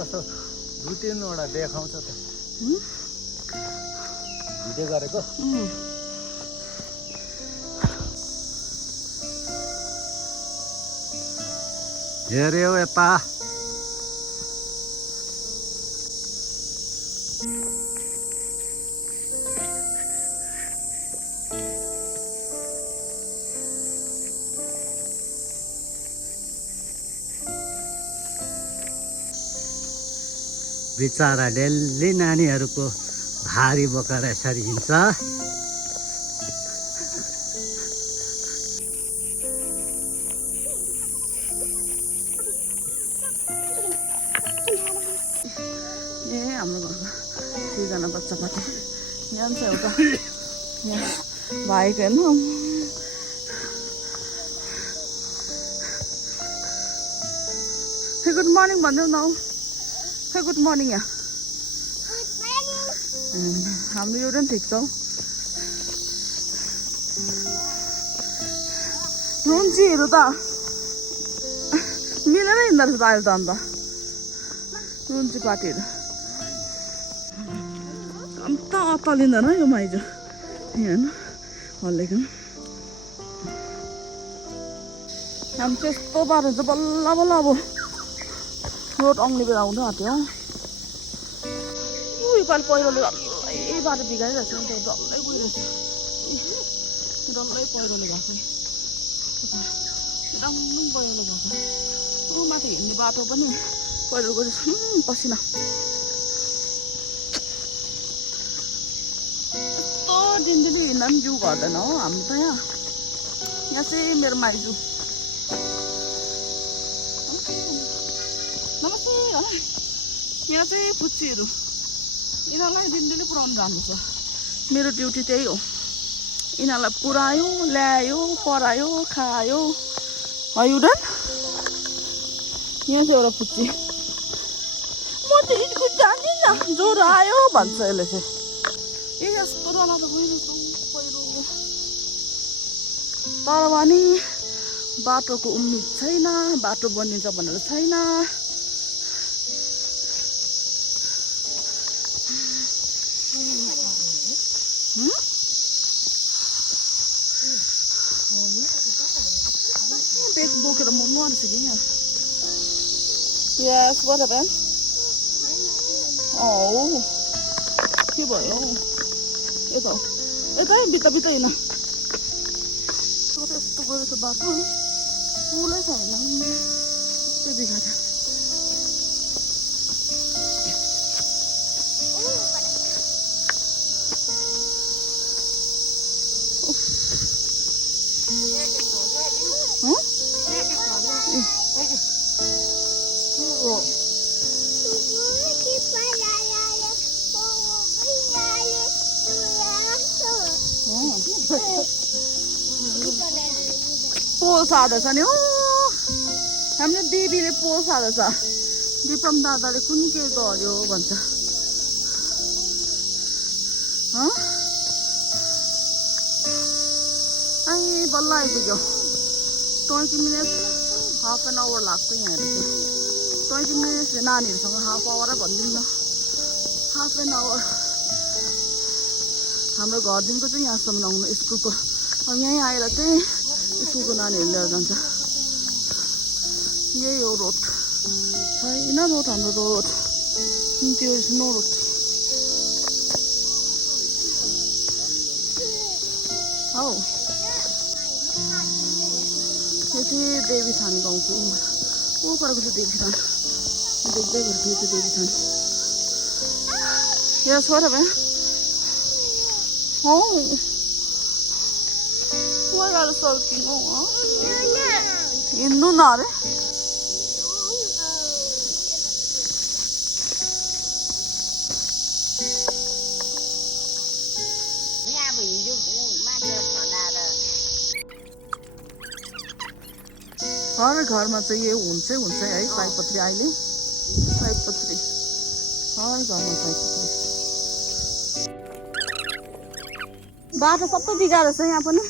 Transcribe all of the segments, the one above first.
कस्तो 2-3 वटा देखाउँछ त भिडियो गरेको हेऱ्यो यता बिचारा डेली नानीहरूको भारी बोकेर यसरी हिँड्छ हाम्रो घरमा 3 जना बच्चा पाटे यहाँ छ एउटा यहाँ भाइको हेर्नु हे गुड मर्निङ भन्नु न हे गुड मर्निङ यहाँ हाम्रो एउटा ठिक छ रुन्चीहरू त मिलेर हिँड्दो रहेछ अहिले त अन्त रुन्ची पार्टीहरू अन्त अत्तालिँदैन यो माइजो यहाँ हेर्नु हल्लेको हामी त्यस्तो बाटो चाहिँ बल्ल बल्ल अब रोड आउने बेला हुँदै आँट्यो योपालि पहिरोले डल्लै बाटो बिगारिरहेछ नि त्यो डल्लै गइरहेछ डल्लै पहिरोले भएको डङ्डुङ पहिरोले भएको माथि हिँड्ने बाटो पनि पहिरो गइरहेछ पसिना यस्तो दिनदिनै हिँड्दा पनि जिउ घट्दैन हो हाम्रो त यहाँ चाहिँ मेरो माइजू नमस्ते यहाँ चाहिँ फुच्चीहरू यिनीहरूलाई दिनदिनै पुऱ्याउनु जानुपर्छ मेरो ड्युटी त्यही हो यिनीहरूलाई पुऱ्यायो ल्यायो पढायो खायो है यहाँ चाहिँ एउटा फुच्ची म त स्कुल जान्दिनँ ज्वरो आयो भन्छ यसले चाहिँ ए यस्तो डरलाग्दो गइरहेको पहिरो तर पनि बाटोको उम्मिद छैन बाटो बनिन्छ भनेर छैन पेट बोकेर मर्नु आँटेछ कि यहाँ Yes, what happened? Oh, के भयो यता यतै बित्ता हिँड यस्तो गएर बाटो पुलै छैन यस्तो बिगार पोल सार्दैछ नि हो हामीले दिदीले पोल सार्दैछ दिपम दादाले कुनै के गर्यो भन्छ आई बल्ल आइपुग्यो 20 मिनट हाफ एन आवर लाग्छ यहाँहरू चाहिँ 20 मिनट नानीहरूसँग हाफ आवरै भनिदिउँ न हाफ एन आवर हाम्रो घरदेखिको चाहिँ यहाँसम्म आउनु स्कुलको यहीँ आएर चाहिँ स्कुलको नानीहरू लिएर जान्छ यही हो रोड छैन रोड हाम्रो रोड त्यो नो रोड हौ यो चाहिँ देवीथान गाउँको ऊ परेको चाहिँ देवीथान देख्दै गरेको यो चाहिँ देवीथान यहाँ छोरा भए हौ Why are you sulking? हिँड्नु न अरे हर घरमा चाहिँ यो हुन्छै हुन्छ है सयपत्री अहिले सयपत्री हर घरमा सयपत्री बाटो सबै बिगाएर छ यहाँ पनि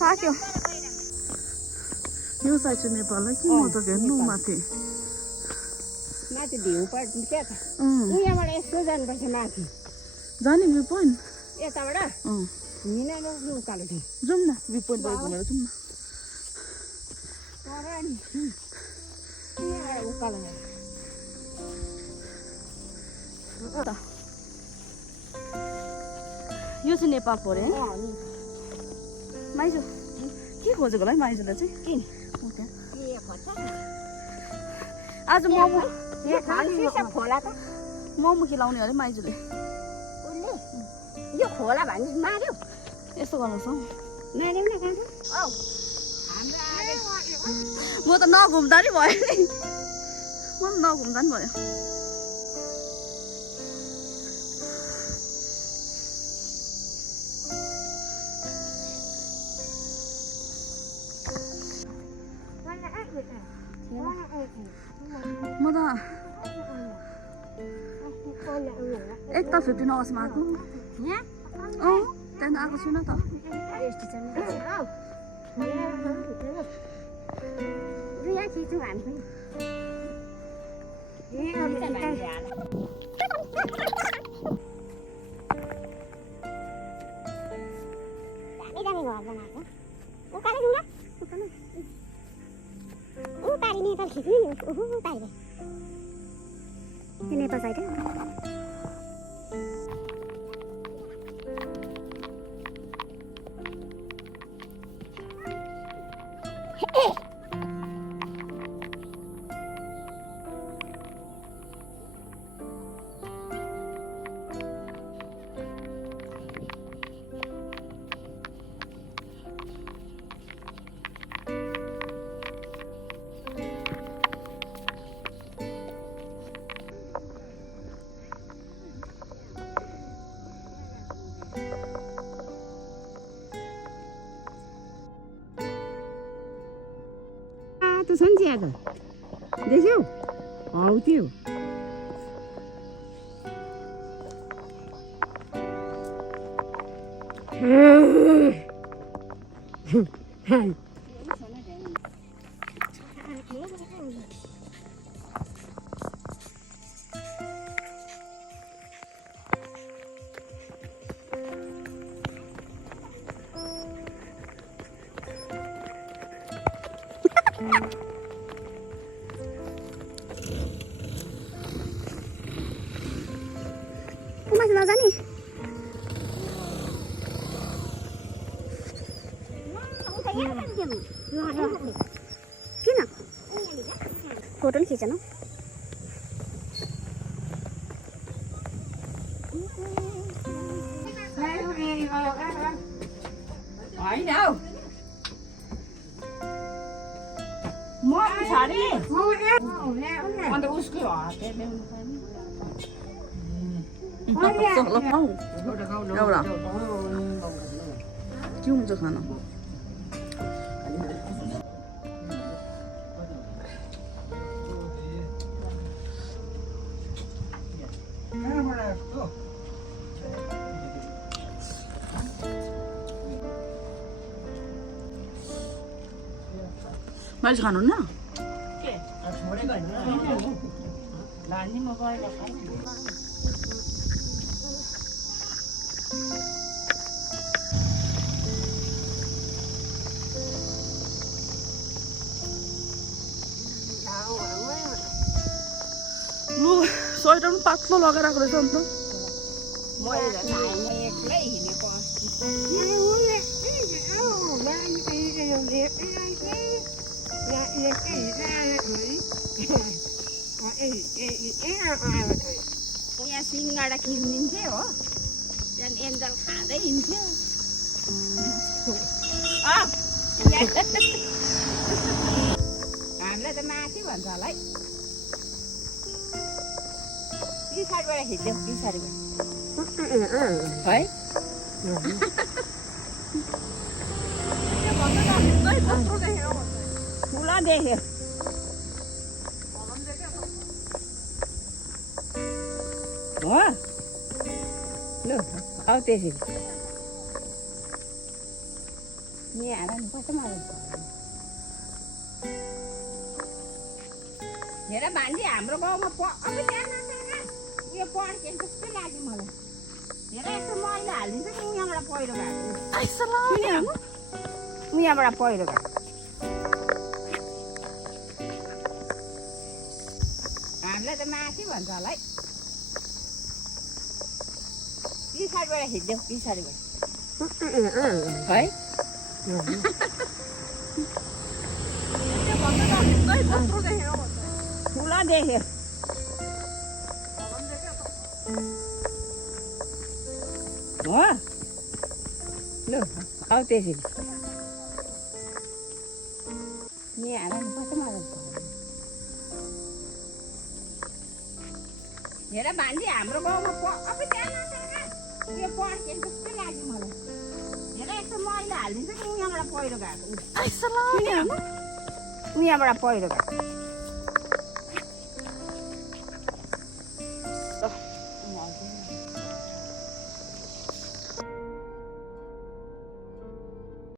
सक्यो यो साइड चाहिँ नेपाल है कि म त हेर्नु माथि माथि भ्यू पोइन्ट क्या त यहाँबाट यस्तो जानुपर्छ माथि जाने भ्यू पोइन्ट यताबाट हिँडेर उकालो थियो जाउँ न भ्यू पोइन्ट घुमेर जाउँ न तर नि उकालो यो चाहिँ नेपाल पऱ्यो है माइजू के खोजेको होला है माइजूलाई चाहिँ किन आज मोमो खोला त मोमो खिलाउने अरे माइजूले उसले यो खोला भन्छ मार्यो यस्तो गर्नुहोस् हौ मार्यौ न कान्छ म त नघुम्दा नि भयो नि म त नघुम्दा नि भयो म त एकताल फिफ्टी नगर्समा आएको त्यहाँदेखि आएको छुइनँ त नेपाल साइड त छ नि चिया त देख्यौ हौ त्यो माथि नजाने किन फोटो नि खिचेन होइन हौ म पछाडि अन्त उसको हातले ल्याउनु एउटा के हुन्छ खाना माइज खानुहुन्न लु स्वेटर पनि पातलो लगाएर राखेको रहेछ अन्त एक्लै हिँडेको यहाँ सिङ्गडा किनिदिन्थ्यो हो त्यहाँदेखि एन्जल खाँदै हिँड्थ्यो हामीलाई त माथि भन्छ होला है पछाडिबाट हिँड्यो पछाडिबाट है ठुलो देख्यो हो लु आऊ त्यसरी यहाँ आएर नि कस्तो मजा हेर भान्जी हाम्रो गाउँमा अब उयो पड्केन जस्तो लाग्यो मलाई हेर यस्तो मैला हालिदिन्छ कि उहाँबाट पहिरो गएको उहाँबाट पहिरो गएको हामीलाई त माथि भन्छ होला है पछाडिबाट हिँड्यो पछाडिबाट है ठुलो देख्यो हो लु आऊ त्यसरी यहाँ आएर नि कस्तो मजा हेर भान्जी हाम्रो गाउँमा अब उयो पड्केन जस्तो लाग्यो मलाई हेर यस्तो मैला हालिदिन्छ कि उहाँबाट पहिरो गएको उहाँबाट पहिरो गएको